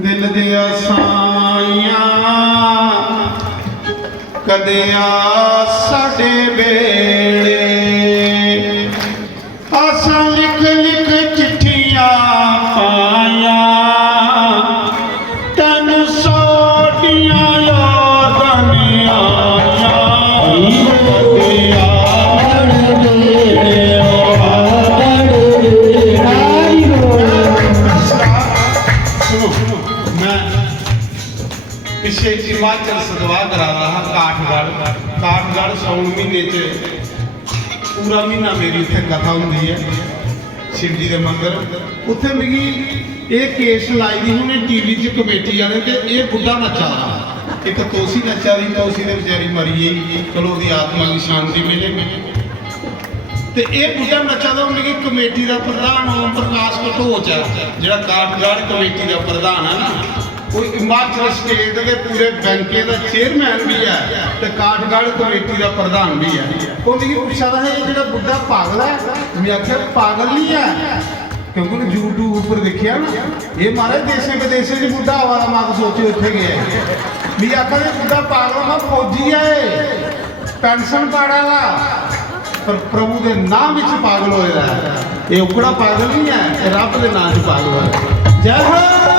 दिल दिया साइया कदे आ साडे बेड़े आसा लिख लिख चिट्ठियां पाया तेन सोटियां यादां नहीं आया कदे पिछे हिमाचल सदवा करा रहा काठगढ़ सौन महीने पूरा महीना मेरी उत्थे कथा होंगी है शिव जी के मंदिर उत्थे मिगी ये केस लाई दी हुणे टीवी च कमेटी वाले ते ये बुढ़ा नचा रहा एक तोसी नचा रही तोसी ने बेचारी मरी गई चलो उसकी आत्मा की शांति मिले ते ये बुढ़ा नचा दा मिगी कमेटी का प्रधान ओम प्रकाश कटोच है जिहड़ा काठगढ़ कमेटी का प्रधान है ना कोई हिमाचल स्टेट के पूरे बैंके का चेयरमैन भी है तो काठगढ़ कमेटी का प्रधान भी है वो मिगी पूछा था ये जो बुढ़ा पागल है मैं आख्या पागल नहीं है क्योंकि यूट्यूब पर देखिया ना ये महाराज देशे विदेशे च बुढ़ा आवा मैं तो सोचे उत्थे गया मैं आखा बुढ़ा पागल मैं फौजी है पेंशन पाड़ा पर प्रभु के नाम पागल होया ये उकड़ा पागल नहीं है रब के नाम च पागल है जय हो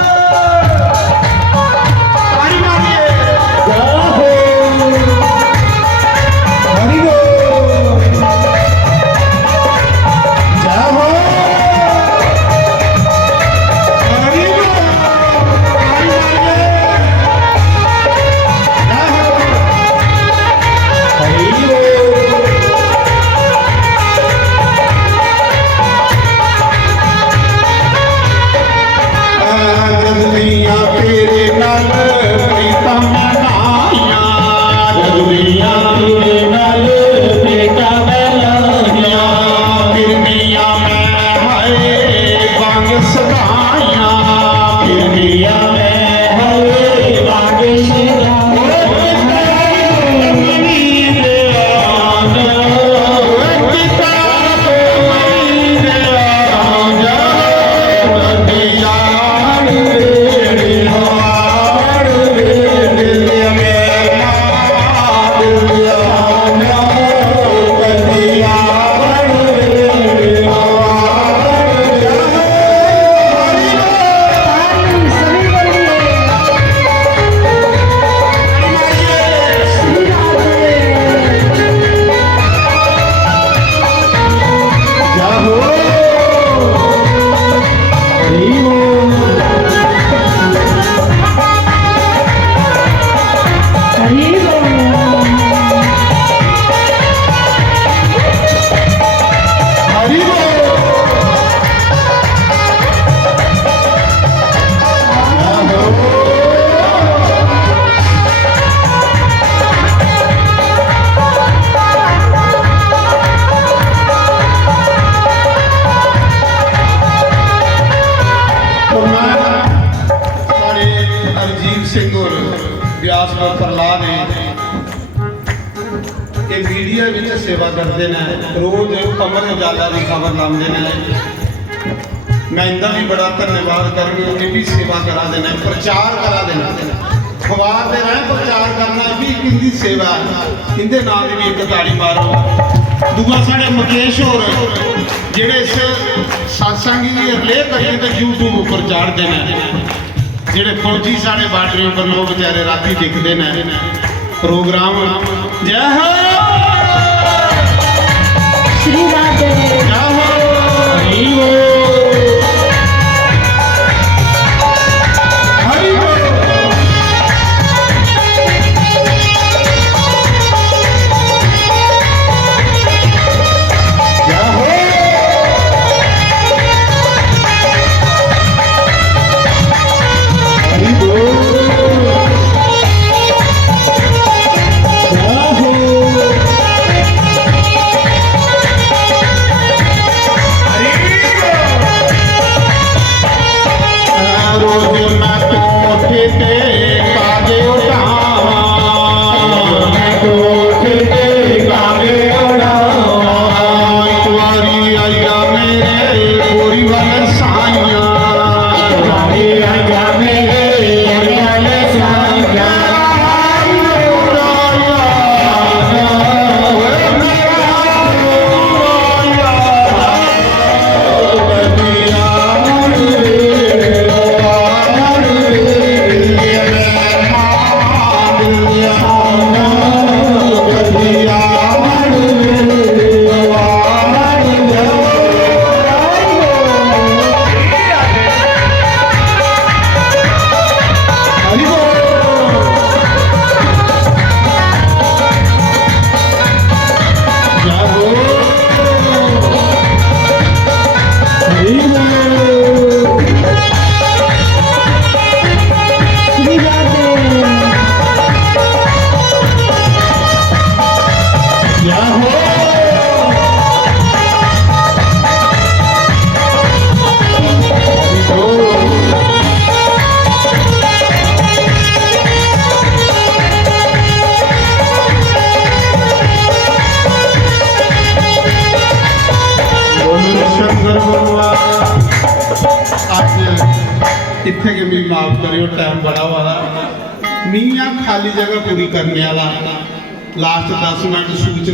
प्रहलाद ये मीडिया में सेवा करते हैं रोज अमर उजाला की खबर लाते हैं मैं इनका भी बड़ा धन्यवाद करके उन्हें भी सेवा करा देना प्रचार करा देना अखबार दे रहे प्रचार करना भी इनकी सेवा है इनके नाम की भी एक ताड़ी मारो दूआ साढ़े मुकेश होर जेड़े इस सत्संग की रिले करिए तो यूट्यूब पर चाढ़ते हैं जेड़े फौजी साढ़े बार्डर पर लोग बेचारे राती दिखते हैं प्रोग्राम जय हो श्री राधे जय हो हरि बोल हरि बोल जय हो हरि बोल इत्थे के भी माफ करियो टाइम बड़ा वाला मीया खाली जगह पूरी करने वाला लास्ट 10 मिनट सूचना